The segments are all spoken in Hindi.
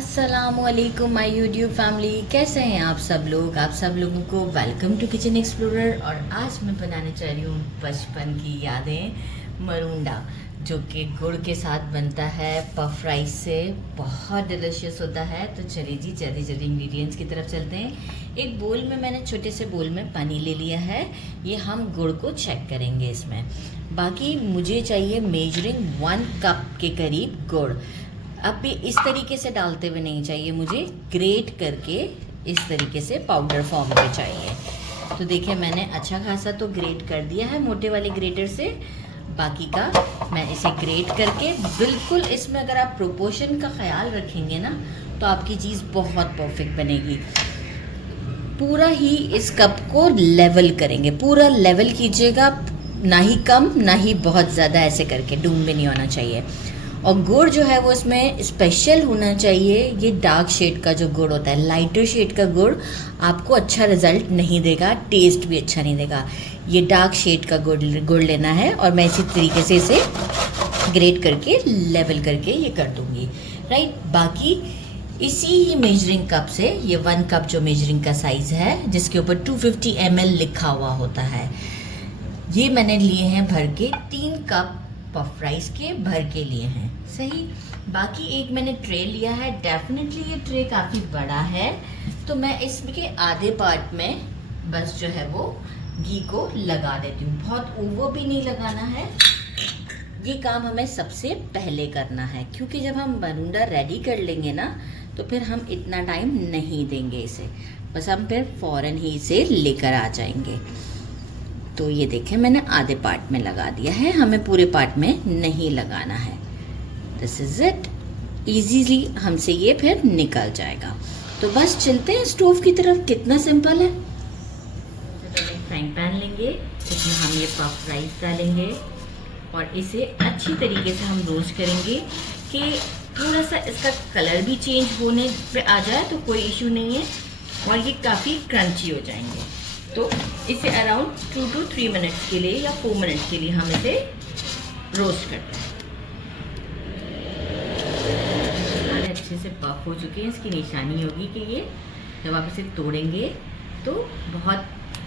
अस्सलामुअलैकुम माय यूट्यूब फैमिली, कैसे हैं आप सब लोग। आप सब लोगों को वेलकम टू किचन एक्सप्लोरर। और आज मैं बनाने चाह रही हूँ बचपन की यादें, मरूंडा, जो कि गुड़ के साथ बनता है पफ राइस से। बहुत डिलिशियस होता है। तो चलिए जी, जल्दी जल्दी इंग्रेडिएंट्स की तरफ चलते हैं। एक बोल में मैंने छोटे से बोल में पानी ले लिया है। ये हम गुड़ को चेक करेंगे इसमें। बाकी मुझे चाहिए मेजरिंग 1 कप के करीब गुड़। अब भी इस तरीके से डालते हुए नहीं चाहिए, मुझे ग्रेट करके इस तरीके से पाउडर फॉर्म पे चाहिए। तो देखिए, मैंने अच्छा खासा तो ग्रेट कर दिया है मोटे वाले ग्रेटर से। बाकी का मैं इसे ग्रेट करके बिल्कुल इसमें अगर आप प्रोपोर्शन का ख्याल रखेंगे ना, तो आपकी चीज़ बहुत परफेक्ट बनेगी। पूरा ही इस कप को लेवल करेंगे, पूरा लेवल कीजिएगा, ना ही कम ना ही बहुत ज़्यादा, ऐसे करके डूम भी नहीं होना चाहिए। और गुड़ जो है वो इसमें स्पेशल होना चाहिए। ये डार्क शेड का जो गुड़ होता है, लाइटर शेड का गुड़ आपको अच्छा रिजल्ट नहीं देगा, टेस्ट भी अच्छा नहीं देगा। ये डार्क शेड का गुड़ लेना है। और मैं इसी तरीके से इसे ग्रेट करके लेवल करके ये कर दूंगी, राइट। बाकी इसी ही मेजरिंग कप से, ये 1 कप जो मेजरिंग का साइज़ है, जिसके ऊपर 250 ml लिखा हुआ होता है, ये मैंने लिए हैं भर के 3 कप पफ राइस के भर के लिए हैं, सही। बाकी एक मैंने ट्रे लिया है। डेफिनेटली ये ट्रे काफ़ी बड़ा है, तो मैं इसके आधे पार्ट में बस जो है वो घी को लगा देती हूँ। बहुत ओवर भी नहीं लगाना है। ये काम हमें सबसे पहले करना है, क्योंकि जब हम मरूंडा रेडी कर लेंगे ना, तो फिर हम इतना टाइम नहीं देंगे इसे। बस हम फिर फ़ौरन ही इसे लेकर आ जाएंगे। तो ये देखें, मैंने आधे पार्ट में लगा दिया है, हमें पूरे पार्ट में नहीं लगाना है। This is it. ईजीली हमसे ये फिर निकल जाएगा। तो बस चलते हैं स्टोव की तरफ। कितना सिंपल है। तो फ्राइंग पैन लेंगे, इसमें हम ये पफ राइस डालेंगे और इसे अच्छी तरीके से हम रोस्ट करेंगे कि थोड़ा सा इसका कलर भी चेंज होने पे आ जाए, तो कोई इशू नहीं है। और ये काफ़ी क्रंची हो जाएंगे। तो इसे अराउंड 2 to 3 मिनट्स के लिए या 4 मिनट्स के लिए हम इसे रोस्ट करते हैं। अच्छे से पफ हो चुके हैं। इसकी निशानी होगी कि ये जब आप इसे तोड़ेंगे तो बहुत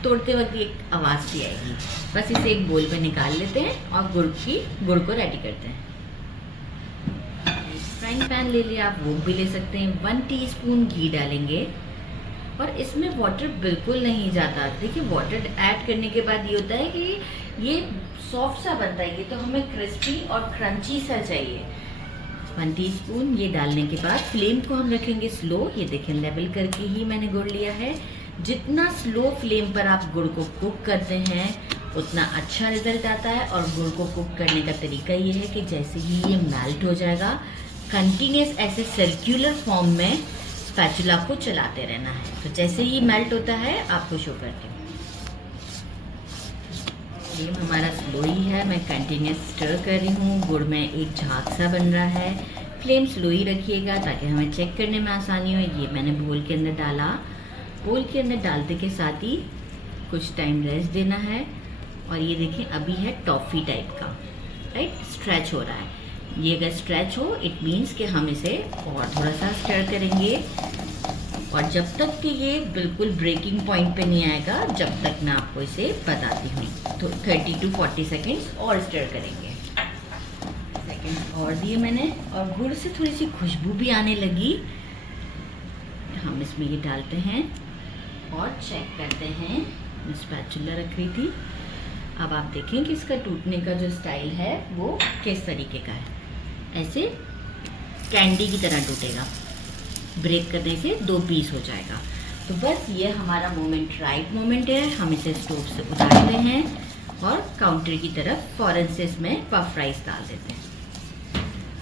तोड़ते वक्त एक आवाज़ भी आएगी। बस इसे एक बोल में निकाल लेते हैं और गुड़ को रेडी करते हैं। फ्राइंग पैन ले लिया, आप वो भी ले सकते हैं। 1 टीस्पून घी डालेंगे और इसमें वाटर बिल्कुल नहीं जाता। देखिए, वाटर ऐड करने के बाद ये होता है कि ये सॉफ्ट सा बनता है। ये तो हमें क्रिस्पी और क्रंची सा चाहिए। 1 टीस्पून ये डालने के बाद फ्लेम को हम रखेंगे स्लो। ये देखें, लेवल करके ही मैंने गुड़ लिया है। जितना स्लो फ्लेम पर आप गुड़ को कुक करते हैं, उतना अच्छा रिजल्ट आता है। और गुड़ को कुक करने का तरीका ये है कि जैसे ही ये मेल्ट हो जाएगा, कंटिन्यूस ऐसे सर्कुलर फॉर्म में स्पैचुला को चलाते रहना है। तो जैसे ही मेल्ट होता है, आपको शो करती हूँ। फ्लेम हमारा स्लो ही है, मैं कंटिन्यूस स्टर कर रही हूँ। गुड़ में एक झाग सा बन रहा है। फ्लेम स्लो ही रखिएगा ताकि हमें चेक करने में आसानी हो। ये मैंने बोल के अंदर डाला। बोल के अंदर डालते के साथ ही कुछ टाइम रेस्ट देना है। और ये देखें, अभी है टॉफ़ी टाइप का, राइट, स्ट्रेच हो रहा है। ये अगर स्ट्रेच हो, इट मीन्स कि हम इसे और थोड़ा सा स्टर करेंगे। और जब तक कि ये बिल्कुल ब्रेकिंग पॉइंट पे नहीं आएगा, जब तक मैं आपको इसे बताती हूँ। तो 30 to 40 सेकेंड्स और स्टर करेंगे। सेकेंड्स और दिए मैंने, और गुड़ से थोड़ी सी खुशबू भी आने लगी। हम इसमें ये डालते हैं और चेक करते हैं। मैं स्पैचुला रख रही थी। अब आप देखें कि इसका टूटने का जो स्टाइल है वो किस तरीके का है। ऐसे कैंडी की तरह टूटेगा। ब्रेक करने से 2 पीस हो जाएगा। तो बस ये हमारा मोमेंट, राइट मोमेंट है। हम इसे स्टोव से उतार रहे हैं और काउंटर की तरफ फ़ौरन से इसमें पफ राइस डाल देते हैं।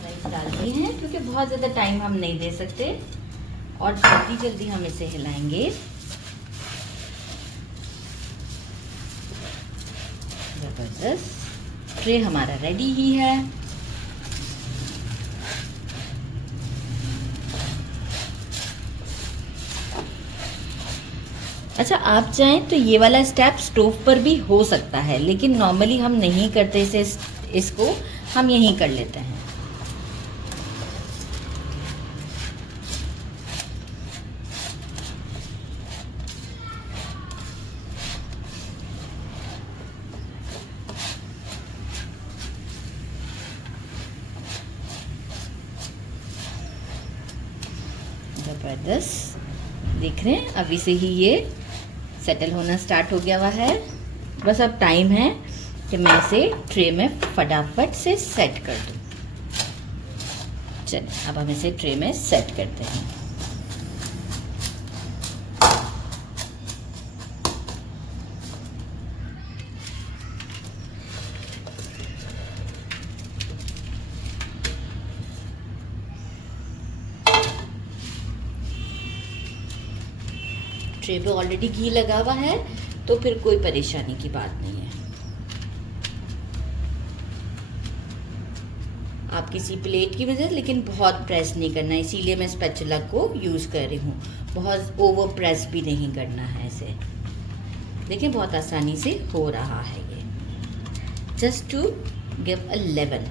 राइस डालते हैं क्योंकि बहुत ज़्यादा टाइम हम नहीं दे सकते, और जल्दी जल्दी हम इसे हिलाएंगे। ज़बरदस्त। ट्रे हमारा रेडी ही है। अच्छा, आप चाहें तो ये वाला स्टेप स्टोव पर भी हो सकता है, लेकिन नॉर्मली हम नहीं करते इसे, इसको हम यहीं कर लेते हैं। ज़बरदस्त, देख रहे हैं अभी से ही ये सेटल होना स्टार्ट हो गया हुआ है। बस अब टाइम है कि मैं इसे ट्रे में फटाफट से सेट कर दूँ। चलिए अब हम इसे ट्रे में सेट करते हैं। ट्रे पे ऑलरेडी घी लगा हुआ है तो फिर कोई परेशानी की बात नहीं है। आप किसी प्लेट की वजह, लेकिन बहुत प्रेस नहीं करना, इसीलिए मैं स्पैचुला को यूज़ कर रही हूँ। बहुत ओवर प्रेस भी नहीं करना है इसे। देखिए बहुत आसानी से हो रहा है ये। Just to give a level.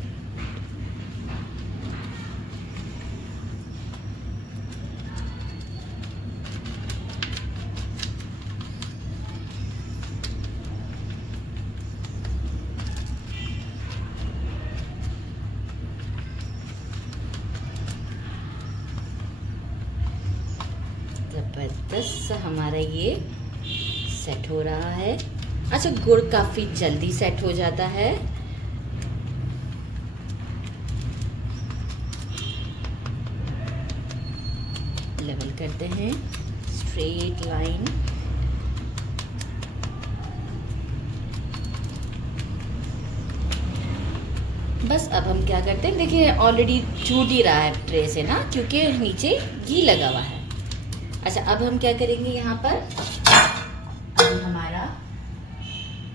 ज़बरदस्त हमारा ये सेट हो रहा है। अच्छा, गुड़ काफ़ी जल्दी सेट हो जाता है। लेवल करते हैं, स्ट्रेट लाइन। बस अब हम क्या करते हैं, देखिए ऑलरेडी छूट ही रहा है ट्रे से ना, क्योंकि नीचे घी लगा हुआ है। अच्छा, अब हम क्या करेंगे, यहाँ पर हमारा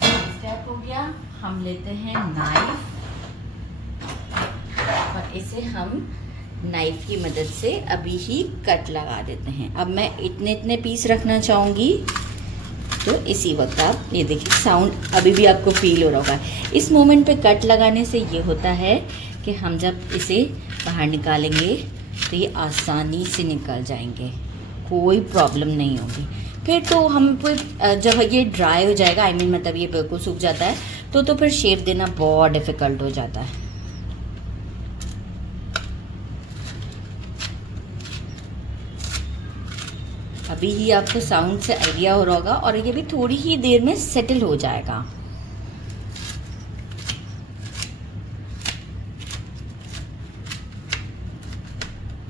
स्टेप हो गया। हम लेते हैं नाइफ और इसे हम नाइफ की मदद से अभी ही कट लगा देते हैं। अब मैं इतने इतने पीस रखना चाहूँगी, तो इसी वक्त आप ये देखिए साउंड अभी भी आपको फील हो रहा होगा। इस मोमेंट पे कट लगाने से ये होता है कि हम जब इसे बाहर निकालेंगे तो ये आसानी से निकल जाएंगे, कोई प्रॉब्लम नहीं होगी। फिर तो हम जब ये ड्राई हो जाएगा, आई मीन मतलब ये बिल्कुल सूख जाता है, तो फिर शेप देना बहुत डिफ़िकल्ट हो जाता है। अभी ही आपको साउंड से आइडिया हो रहा होगा, और ये भी थोड़ी ही देर में सेटल हो जाएगा।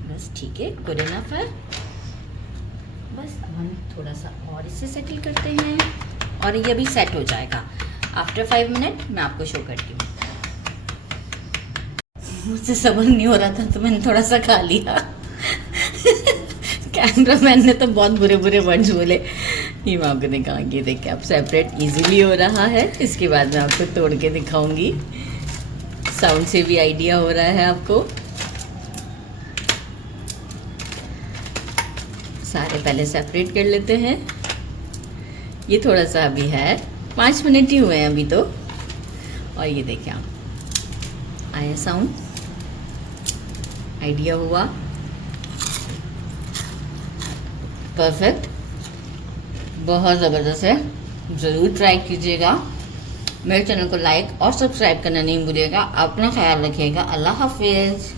बस ठीक है, गुड इनफ है। बस अब हम थोड़ा सा और इसे सेटल करते हैं और ये भी सेट हो जाएगा। आफ्टर 5 मिनट मैं आपको शो करती हूँ। मुझसे सब्र नहीं हो रहा था तो मैंने थोड़ा सा खा लिया। कैमरामैन ने तो बहुत बुरे बुरे वर्ड्स बोले। ये मैं आपको दिखाऊंगी, देखिए अब सेपरेट इजीली हो रहा है। इसके बाद मैं आपको तोड़ के दिखाऊंगी। साउंड से भी आइडिया हो रहा है आपको। सारे पहले सेपरेट कर लेते हैं। ये थोड़ा सा अभी है, 5 मिनट ही हुए हैं अभी तो। और ये देखिए आप, आया साउंड, आइडिया हुआ, परफेक्ट, बहुत ज़बरदस्त है। ज़रूर ट्राई कीजिएगा। मेरे चैनल को लाइक और सब्सक्राइब करना नहीं भूलिएगा। अपना ख्याल रखिएगा। अल्लाह हाफिज़।